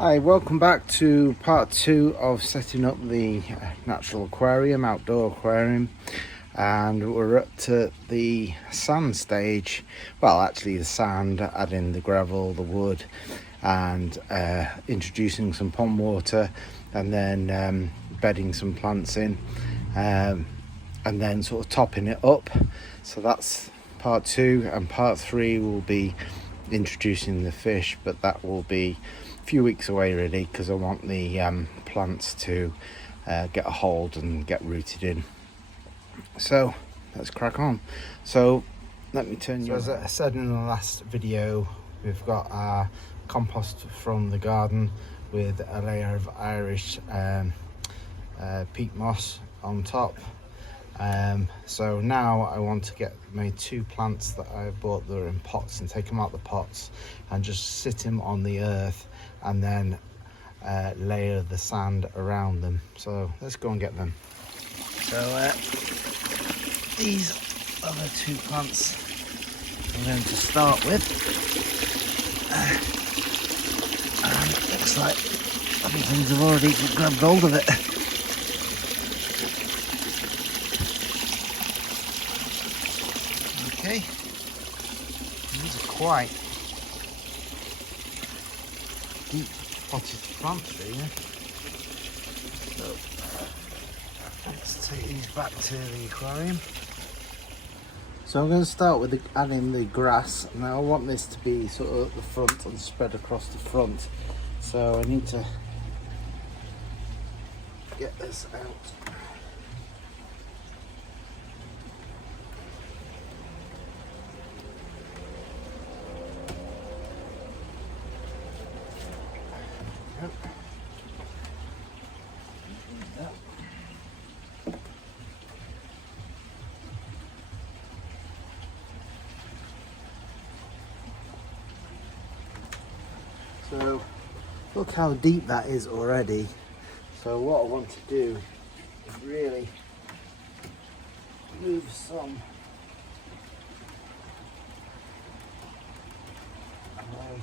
Hi, welcome back to part 2 of setting up the natural aquarium, outdoor aquarium, and we're up to the sand stage. Well, actually the sand, adding the gravel, the wood, and introducing some pond water, and then bedding some plants in, and then sort of topping it up. So that's part 2, and part 3 will be introducing the fish, but that will be few weeks away really, because I want the plants to get a hold and get rooted in. So let's crack on. So let me turn you. As I said in the last video, we've got our compost from the garden with a layer of Irish peat moss on top. So now I want to get my 2 plants that I bought that are in pots and take them out the pots and just sit them on the earth, and then layer the sand around them. So let's go and get them. So these are the 2 plants I'm going to start with, and it looks like other things have already grabbed hold of it. Okay, these are quite deep potted plants really. So let's take these back to the aquarium. So I'm going to start with adding the grass. Now I want this to be sort of at the front and spread across the front, so I need to get this out. So look how deep that is already. So what I want to do is really move some away.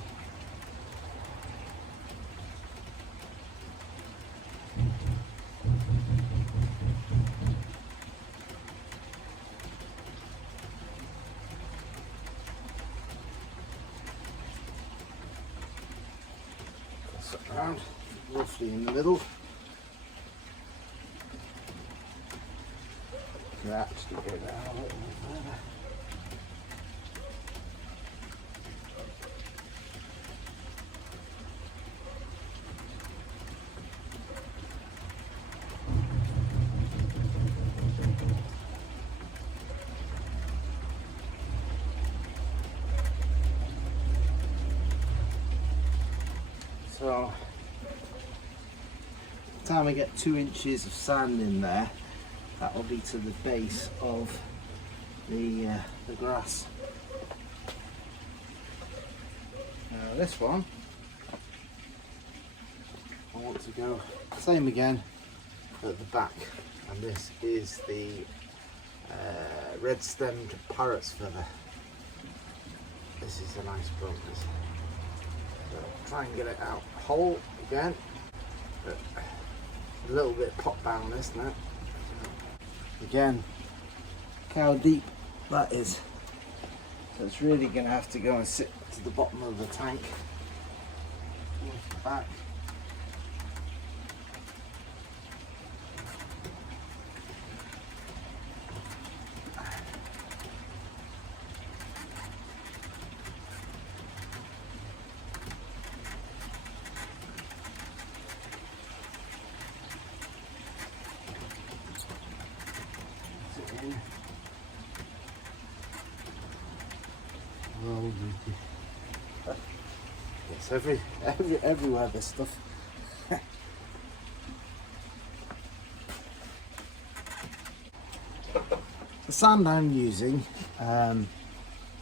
Around roughly in the middle. Can actually go down a little bit further. So, by the time I get 2 inches of sand in there, that will be to the base of the grass. Now this one, I want to go same again at the back, and this is the red-stemmed parrot's feather. This is a nice bunch. So try and get it out whole again, but a little bit pot bound this now. So again, look how deep that is. So it's really going to have to go and sit to the bottom of the tank. Move the back. Yes, everywhere this stuff. The sand I'm using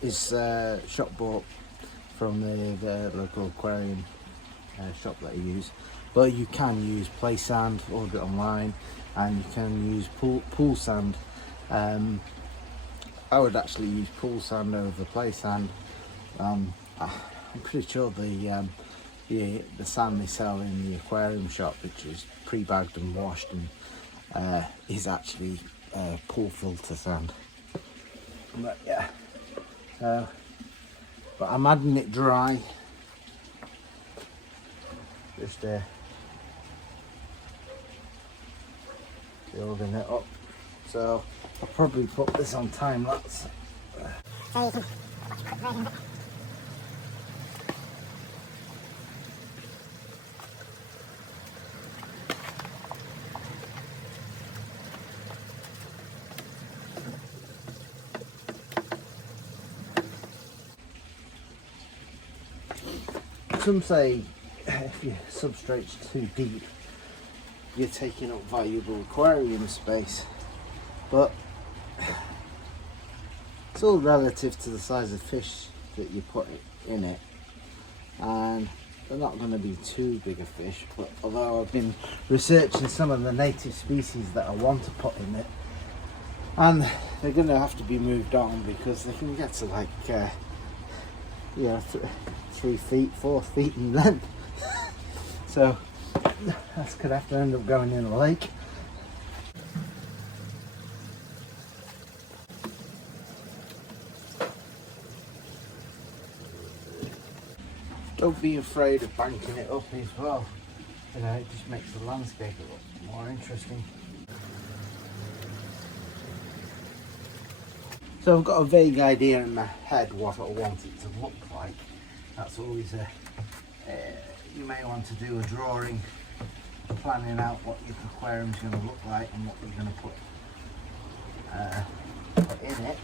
is shop bought from the local aquarium shop that I use, but you can use play sand, order it online, and you can use pool sand. I would actually use pool sand over play sand. I'm pretty sure the the sand they sell in the aquarium shop, which is pre-bagged and washed, and is actually pool filter sand. But yeah, but I'm adding it dry, just building it up. So I'll probably put this on time lapse. So you can put right in it. Some say if your substrate's too deep, you're taking up valuable aquarium space, but it's all relative to the size of fish that you put in it, and they're not going to be too big a fish. But although I've been researching some of the native species that I want to put in it, and they're going to have to be moved on because they can get to like 3 feet, 4 feet in length. So that's gonna have to end up going in a lake. Don't be afraid of banking it up as well. You know, it just makes the landscape a lot more interesting. So I've got a vague idea in my head what I want it to look like. That's always you may want to do a drawing planning out what your aquarium is going to look like and what you're going to put in it.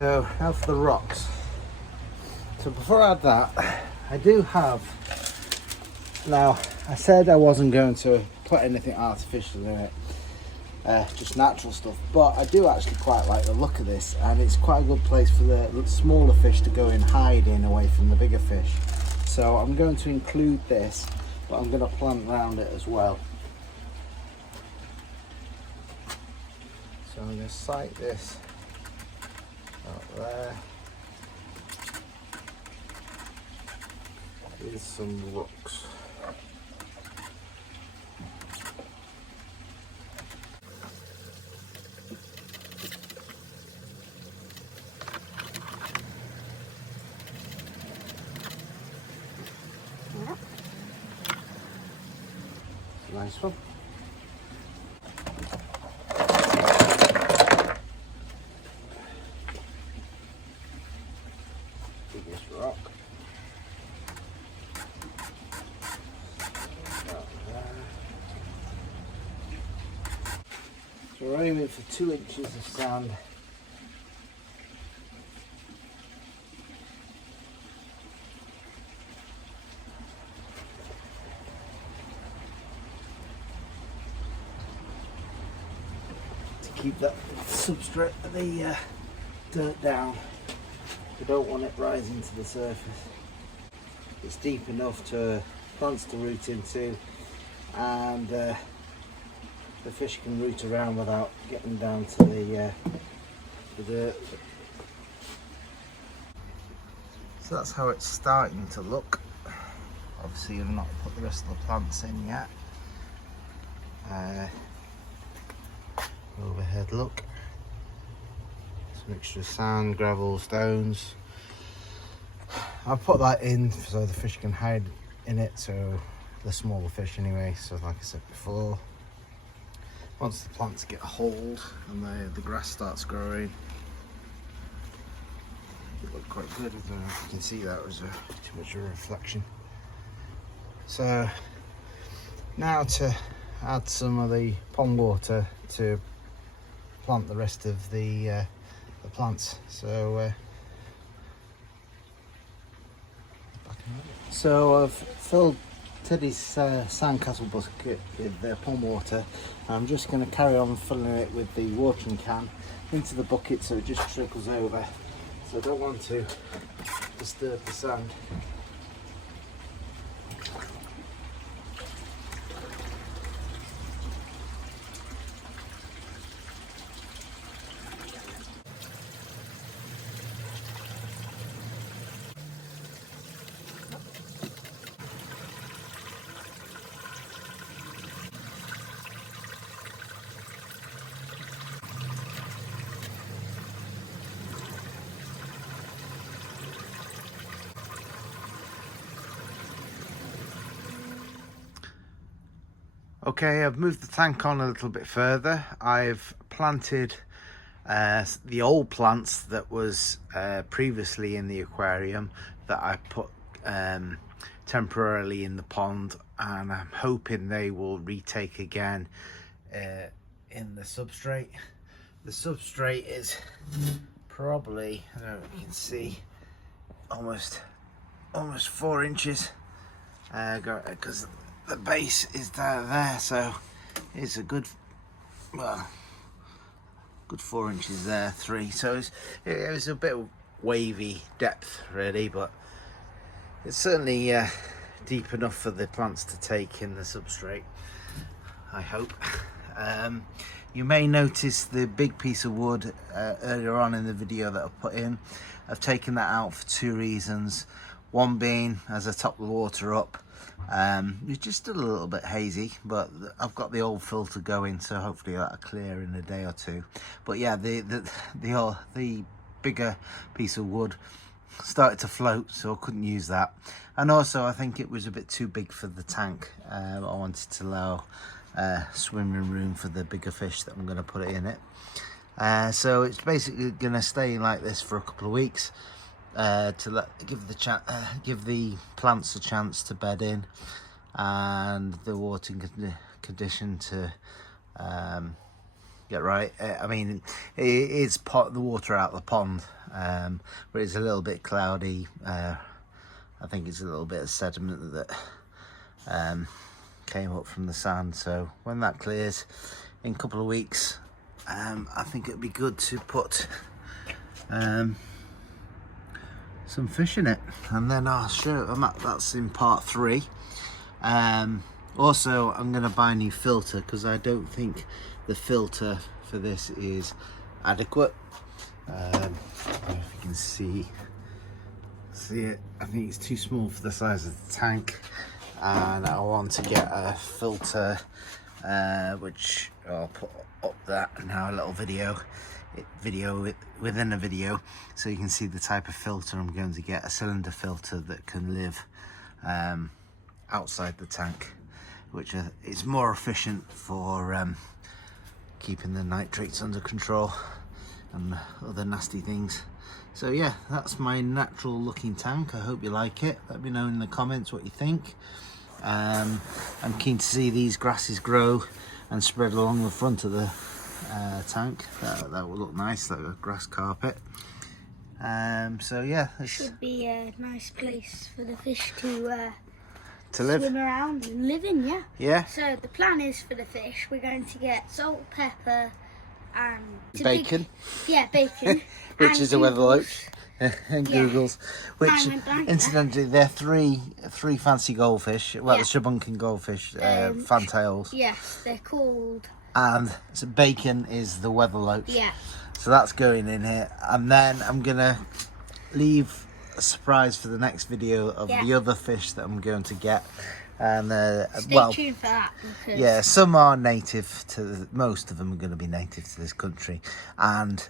So now for the rocks. So before I add that, I do have, now I said I wasn't going to put anything artificial in it, just natural stuff, but I do actually quite like the look of this, and it's quite a good place for the smaller fish to go and hide in away from the bigger fish. So I'm going to include this, but I'm going to plant around it as well. So I'm going to site this up there. Here's some rocks. Nice one. Biggest rock. So we're aiming for 2 inches of sand. Keep that substrate of the dirt down. We don't want it rising to the surface. It's deep enough to plants to root into, and the fish can root around without getting down to the dirt. So that's how it's starting to look. Obviously I've not put the rest of the plants in yet. Overhead look. It's a mixture of sand, gravel, stones. I'll put that in so the fish can hide in it, so the smaller fish anyway. So like I said before, once the plants get a hold and the grass starts growing, it looked quite good. I don't know if you can see that was too much of a reflection. So now to add some of the pond water to plant the rest of the plants. So I've filled Teddy's sandcastle bucket with pond water. I'm just going to carry on filling it with the watering can into the bucket so it just trickles over. So I don't want to disturb the sand. Okay, I've moved the tank on a little bit further. I've planted the old plants that was previously in the aquarium that I put temporarily in the pond, and I'm hoping they will retake again in the substrate. The substrate is probably, I don't know if you can see, almost 4 inches because the base is down there, so it's a good 4 inches there, 3. So it was a bit wavy depth really, but it's certainly deep enough for the plants to take in the substrate, I hope. You may notice the big piece of wood earlier on in the video that I've put in. I've taken that out for 2 reasons. One being, as I top the water up, it's just a little bit hazy, but I've got the old filter going, so hopefully that'll clear in a day or 2. But yeah, the bigger piece of wood started to float, so I couldn't use that. And also I think it was a bit too big for the tank. I wanted to allow swimming room for the bigger fish that I'm going to put in it. So it's basically going to stay like this for a couple of weeks. To give the plants a chance to bed in, and the watering condition to get right. I mean, it's the water out of the pond, but it's a little bit cloudy. I think it's a little bit of sediment that came up from the sand. So when that clears in a couple of weeks, I think it'd be good to put some fish in it, and then I'll show them. That's in part 3. Also, I'm going to buy a new filter because I don't think the filter for this is adequate. I don't know if you can see it. I think it's too small for the size of the tank, and I want to get a filter which I'll put up that now, a little video within a video, so you can see the type of filter I'm going to get. A cylinder filter that can live outside the tank, which is more efficient for keeping the nitrates under control and other nasty things. So yeah, that's my natural looking tank. I hope you like it. Let me know in the comments what you think. I'm keen to see these grasses grow and spread along the front of the tank. That will look nice, like a grass carpet. So yeah, it should be a nice place for the fish to live, swim around and live in. Yeah. So the plan is, for the fish, we're going to get salt, pepper, and bacon. Bacon. Which is a weather loach. And Googles, which incidentally they're three fancy goldfish. Well, the Shubunkin goldfish, fantails. Yes, they're called. And so bacon is the weather loach. Yeah. So that's going in here, and then I'm gonna leave a surprise for the next video of the other fish that I'm going to get. And stay tuned for that. Yeah, some are native to most of them are going to be native to this country, and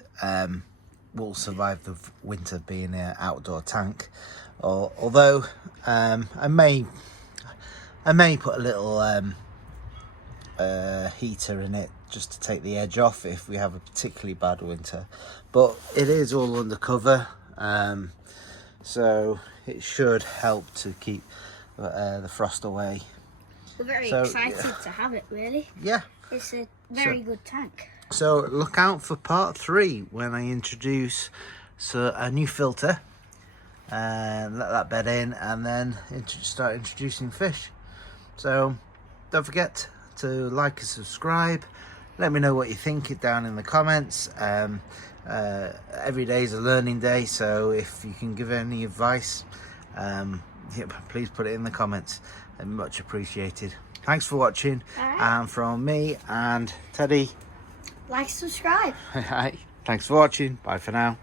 will survive the winter being an outdoor tank. Although I may put a little heater in it just to take the edge off if we have a particularly bad winter, but it is all undercover. So it should help to keep the frost away. We're very So, excited to have it, really. Yeah. It's a very good tank. So look out for part 3 when I introduce a new filter and let that bed in, and then start introducing fish. So don't forget to like and subscribe. Let me know what you think down in the comments. Every day is a learning day, so if you can give any advice, please put it in the comments. Much appreciated. Thanks for watching. And from me and Teddy, Like, subscribe. thanks for watching. Bye for now.